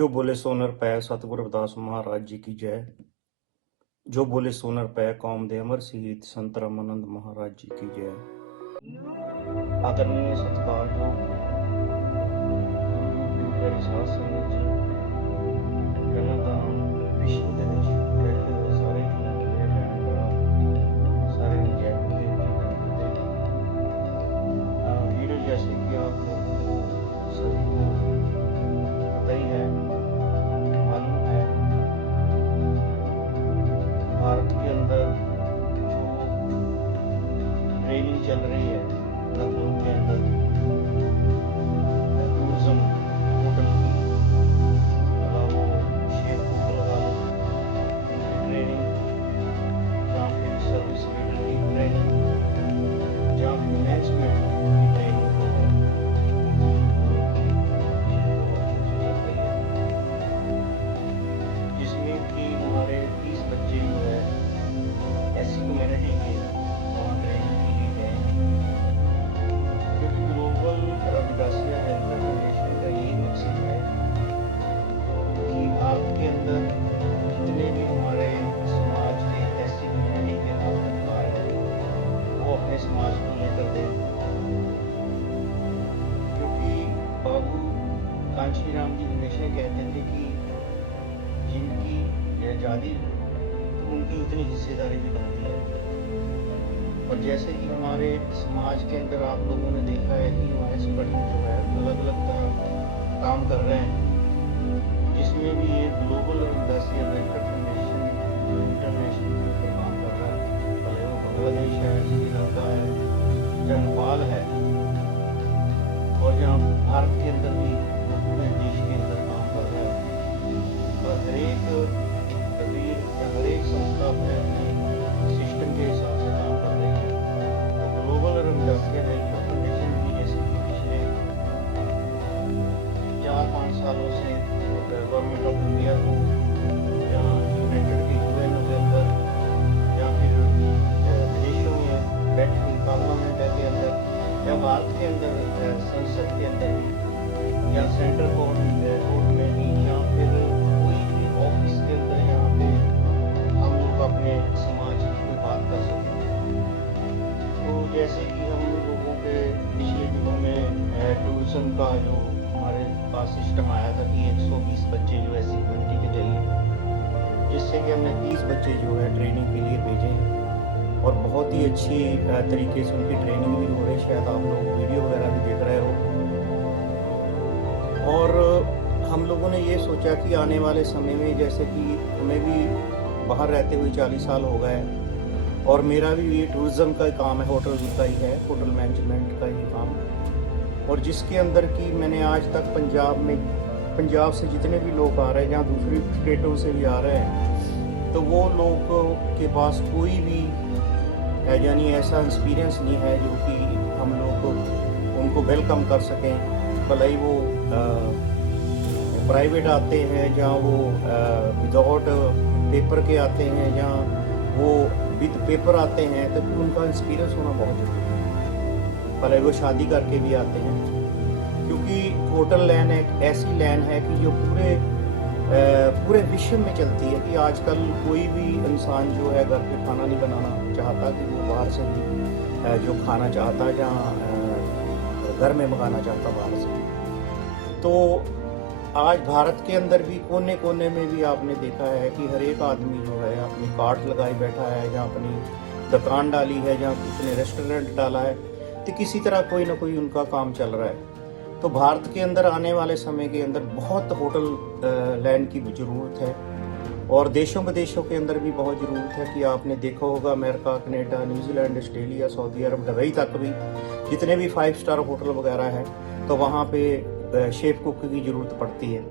जो बोले सो नर पै सतगुरु रविदास महाराज जी की जय। जो बोले सो नर पै कौम दे अमर शहीद संत रामानंद महाराज जी की जय। आदरणीय सत्कारयोग गुरु साध संगत जी, ਪਹਿਲਾਂ ਤਾਂ ਵਿਸ਼ਵ ਦੇ ਵਿੱਚ ਬੈਠੇ ਹੋਏ ਸਾਰੇ ਜੀ ਮੇਰੇ ਭੈਣ ਭਰਾ ਸਾਰੇ ਨੂੰ जय गुरुदेव जी का वीडियो जैसे कि आप लोगों को सभी को पता ही है, मालूम है, भारत के अंदर जो ट्रेनिंग चल रही है लखनऊ के अंदर टूरिज्म होटल की, अगर वो शेख होटल वालों की ट्रेनिंग या फिर सर्विस लीडर की ट्रेनिंग या फिर मैनेजमेंट की ट्रेनिंग जो है जिसमें कि हमारे 30 बच्चे जो है ऐसी कम्युनिटी के वहाँ ट्रेनिंग के लिए गए हैं, क्योंकि ग्लोबल रविदासिया हेल्थ फाउंडेशन का यही मकसद है कि आपके अंदर जितने भी हमारे समाज के ऐसी कम्युनिटी के खपतकार हैं वो अपने समाज को लेकर दें, क्योंकि बाबू कांची राम जी हमेशा कहते थे कि जिनकी आज़ादी उनकी उतनी हिस्सेदारी भी बनती है। और जैसे कि हमारे समाज के अंदर आप लोगों ने देखा है कि वाइस बड़ी जो है अलग अलग तरह काम कर रहे हैं, जिसमें भी ये ग्लोबल रविदासिया वेलफेयर फाउंडेशन जो इंटरनेशनल पर काम कर रहा है, भले वो बांग्लादेश है, श्रीलंका है या नेपाल है, और यहाँ भारत के अंदर भी पूरे देश के अंदर काम कर रहा है। और हर एक तस्वीर या हर एक संस्था अपने अपने सिस्टम के हिसाब से काम कर रही है। तो ग्लोबल रविदासिया वेलफेयर फाउंडेशन भी जैसे कि पिछले 4-5 सालों से गवर्नमेंट ऑफ इंडिया को या यूनाइटेड के यूएन के अंदर या फिर विदेशों में बैठी पार्लियामेंट के अंदर या भारत के अंदर संसद के अंदर या सेंट्रल कोर्ट में भी या फिर कोई भी ऑफिस के अंदर यहाँ पे हम लोग अपने समाज की कोई बात कर सकें। तो जैसे कि हम लोगों के पिछले दिनों में टूरिज्म का जो हमारे पास सिस्टम आया था कि 120 बच्चे जो ऐसी कम्युनिटी के चाहिए, जिससे कि हमने 30 बच्चे जो है ट्रेनिंग के लिए भेजे हैं और बहुत ही अच्छी तरीके से उनकी ट्रेनिंग भी हो रही है। शायद आप लोग वीडियो वगैरह भी देख रहे हो। और हम लोगों ने ये सोचा कि आने वाले समय में, जैसे कि हमें भी बाहर रहते हुए 40 साल हो गए और मेरा भी ये टूरिज़्म का काम है, होटल का ही है, होटल मैनेजमेंट का ही काम, और जिसके अंदर कि मैंने आज तक पंजाब से जितने भी लोग आ रहे हैं या दूसरी स्टेटों से भी आ रहे हैं, तो वो लोगों के पास कोई भी यानी ऐसा एक्सपीरियंस नहीं है जो कि हम लोग उनको वेलकम कर सकें। भले ही वो प्राइवेट आते हैं जहाँ वो विदाउट पेपर के आते हैं या वो विद पेपर आते हैं, तो उनका एक्सपीरियंस होना बहुत ज़रूरी है। भले वो शादी करके भी आते हैं, क्योंकि होटल लाइन एक ऐसी लाइन है कि जो पूरे विश्व में चलती है कि आजकल कोई भी इंसान जो है घर पे खाना नहीं बनाना चाहता, कि वो बाहर से भी जो खाना चाहता है जहाँ घर में मंगाना चाहता बाहर से। तो आज भारत के अंदर भी कोने कोने में भी आपने देखा है कि हर एक आदमी जो है अपनी कार्ट लगाई बैठा है, जहाँ अपनी दुकान डाली है, जहाँ किसी ने रेस्टोरेंट डाला है, तो किसी तरह कोई ना कोई उनका काम चल रहा है। तो भारत के अंदर आने वाले समय के अंदर बहुत होटल लाइन की ज़रूरत है, और देशों विदेशों के अंदर भी बहुत ज़रूरत है। कि आपने देखा होगा America, Canada, New Zealand, Australia, Saudi Arab, Dubai तक भी जितने भी 5 स्टार होटल वगैरह हैं, तो वहाँ पे शेफ कुक की ज़रूरत पड़ती है।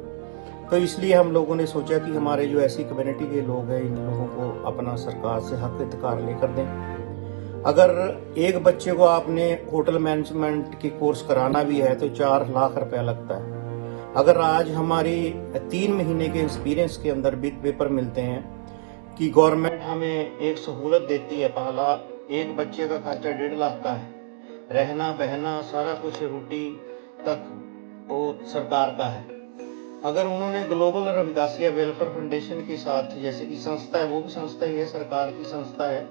तो इसलिए हम लोगों ने सोचा कि हमारे जो ऐसी कम्युनिटी के लोग हैं, इन लोगों को अपना सरकार से हक इख्तियार लेकर दें। अगर एक बच्चे को आपने होटल मैनेजमेंट के कोर्स कराना भी है तो 4 लाख रुपया लगता है। अगर आज हमारी 3 महीने के एक्सपीरियंस के अंदर विद पेपर मिलते हैं कि गवर्नमेंट हमें एक सहूलत देती है, पहला एक बच्चे का खर्चा 1.5 लाख का है, रहना बहना सारा कुछ रोटी तक वो सरकार का है। अगर उन्होंने ग्लोबल रविदासिया वेलफेयर फाउंडेशन के साथ, जैसे कि संस्था है, वो भी संस्था ही है, सरकार की संस्था है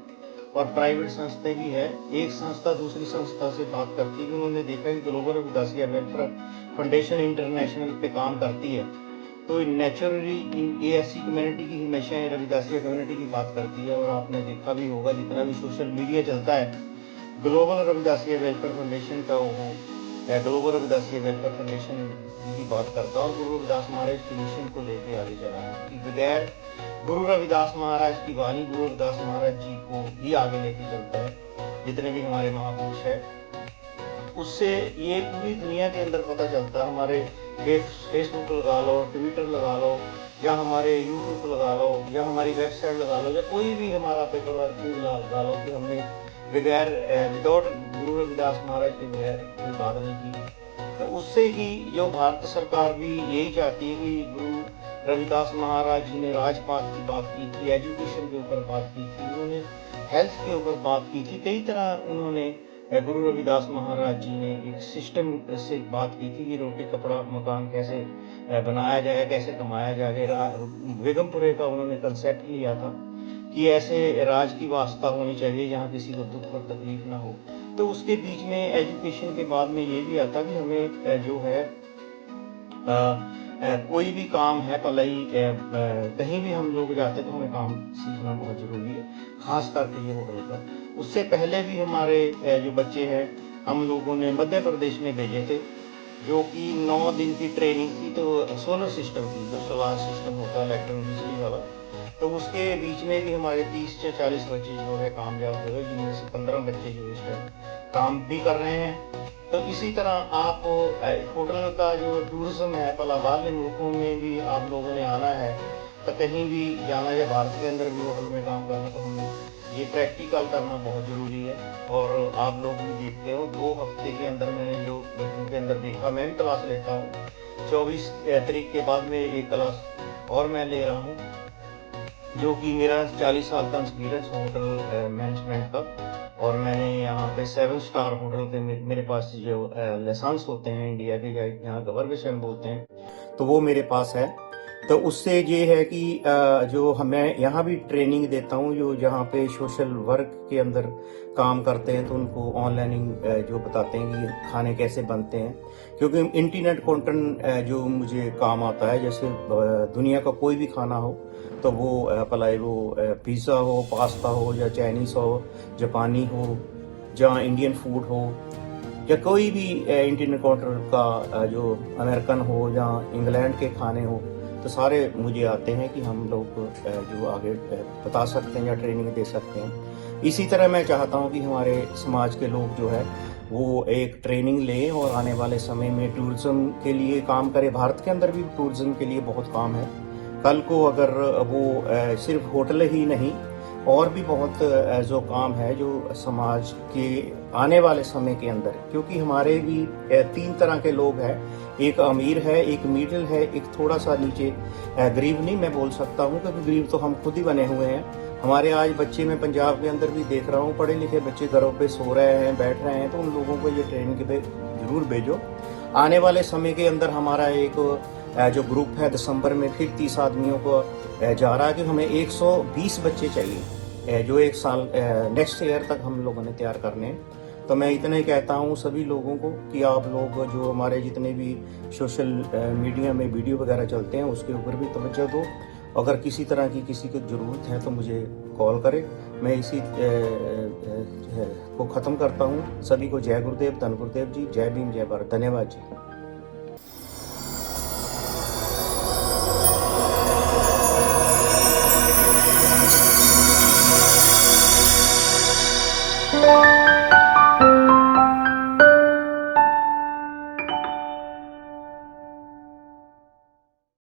और प्राइवेट संस्था भी है, एक संस्था दूसरी संस्था से बात करती है, उन्होंने देखा कि global Ravidassia welfare foundation international पे काम करती है, तो नेचुरली ये ऐसी कम्युनिटी की हमेशा रविदासिया कम्युनिटी की बात करती है। और आपने देखा भी होगा, जितना भी सोशल मीडिया चलता है, ग्लोबल रविदासिया वेलफेयर फाउंडेशन का वो ग्लोबल रविदासिया वेलफेयर फाउंडेशन की बात करता है और गुरु रविदास महाराज के मिशन को लेके आगे चला है कि बगैर गुरु रविदास महाराज की वाणी, गुरु रविदास महाराज जी को ही आगे लेके चलता है। जितने भी हमारे महापुरुष है, उससे ये पूरी दुनिया के अंदर पता चलता है। हमारे फेसबुक लगा लो, ट्विटर लगा लो, या हमारे यूट्यूब लगा लो, या हमारी वेबसाइट लगा लो, या कोई भी हमारा पेपर वर्क लगा लो कि हमने बगैर विदाउट गुरु रविदास महाराज के बगैर कोई बात नहीं की। तो उससे ही जो भारत सरकार भी यही चाहती है कि गुरु रविदास महाराज जी ने राजपाट की बात की थी, एजुकेशन के ऊपर बात की थी, उन्होंने हेल्थ के ऊपर बात की थी, कई तरह उन्होंने गुरु रविदास महाराज जी ने एक सिस्टम से बात की थी कि रोटी कपड़ा मकान कैसे बनाया जाए, कैसे कमाया जाए। बेगमपुरे का उन्होंने कंसेप्ट लिया था कि ऐसे राज की वास्ता होनी चाहिए जहाँ किसी को दुख और तकलीफ ना हो। तो उसके बीच में एजुकेशन के बाद में ये भी आता कि हमें जो है कोई भी काम है, पलाई कहीं भी हम लोग जाते तो हमें काम सीखना बहुत जरूरी है, खास करके ये होटल का। उससे पहले भी हमारे जो बच्चे हैं, हम लोगों ने मध्य प्रदेश में भेजे थे, जो कि 9 दिन की ट्रेनिंग थी। तो सोलर सिस्टम की जो सोलार सिस्टम होता है इलेक्ट्रॉनिक बिजली वाला, तो उसके बीच में भी हमारे 30 से 40 बच्चे जो है कामयाब हुए, जिनमें से 15 बच्चे जो इस टाइम काम भी कर रहे हैं। तो इसी तरह आप होटल का जो टूरिज्म है, भला बाहर मुल्कों में भी आप लोगों ने आना है, तो कहीं भी जाना है, भारत के अंदर भी होटल में काम करना, तो हमें ये प्रैक्टिकल करना बहुत ज़रूरी है। और आप लोग भी देखते हो, 2 हफ्ते के अंदर मैंने जो बच्चों के अंदर देखा, मैं भी क्लास लेता हूँ, 24 तारीख के बाद में एक क्लास और मैं ले रहा हूँ, जो कि मेरा 40 साल का एक्सपीरियंस होटल मैनेजमेंट का। और मैंने यहाँ पे 7 स्टार होटल के मेरे पास जो लाइसेंस होते हैं इंडिया के, यहाँ गवर्नमेंट बोलते हैं, तो वो मेरे पास है। तो उससे ये है कि जो हमें यहाँ भी ट्रेनिंग देता हूँ, जो जहाँ पे सोशल वर्क के अंदर काम करते हैं, तो उनको ऑनलाइन जो बताते हैं कि खाने कैसे बनते हैं, क्योंकि इंटरनेट कंटेंट जो मुझे काम आता है, जैसे दुनिया का कोई भी खाना हो, तो वो भला वो पिज़्ज़ा हो, पास्ता हो, या चाइनीज़ हो, जापानी हो, या इंडियन फूड हो, या कोई भी इंडियन काउंटर का जो अमेरिकन हो, या इंग्लैंड के खाने हो, तो सारे मुझे आते हैं कि हम लोग जो आगे बता सकते हैं या ट्रेनिंग दे सकते हैं। इसी तरह मैं चाहता हूं कि हमारे समाज के लोग जो है वो एक ट्रेनिंग लें और आने वाले समय में टूरिज्म के लिए काम करें। भारत के अंदर भी टूरिज्म के लिए बहुत काम है। कल को अगर वो सिर्फ होटल ही नहीं, और भी बहुत जो काम है जो समाज के आने वाले समय के अंदर, क्योंकि हमारे भी 3 तरह के लोग हैं, एक अमीर है, एक मिडिल है, एक थोड़ा सा नीचे गरीब नहीं मैं बोल सकता हूँ, क्योंकि गरीब तो हम खुद ही बने हुए हैं। हमारे आज बच्चे मैं पंजाब के अंदर भी देख रहा हूँ, पढ़े लिखे बच्चे घरों पे सो रहे हैं, बैठ रहे हैं, तो उन लोगों को ये ट्रेनिंग पे जरूर भेजो। आने वाले समय के अंदर हमारा एक जो ग्रुप है, दिसंबर में फिर 30 आदमियों को जा रहा है कि हमें 120 बच्चे चाहिए, जो 1 साल नेक्स्ट ईयर तक हम लोगों ने तैयार करने हैं। तो मैं इतना ही कहता हूँ सभी लोगों को कि आप लोग जो हमारे जितने भी सोशल मीडिया में वीडियो वगैरह चलते हैं, उसके ऊपर भी तवज्जो दो। अगर किसी तरह की किसी को ज़रूरत है तो मुझे कॉल करें। मैं इसी को ख़त्म करता हूँ। सभी को जय गुरुदेव, धन गुरुदेव जी, जय भीम, जय भारत। धन्यवाद जी।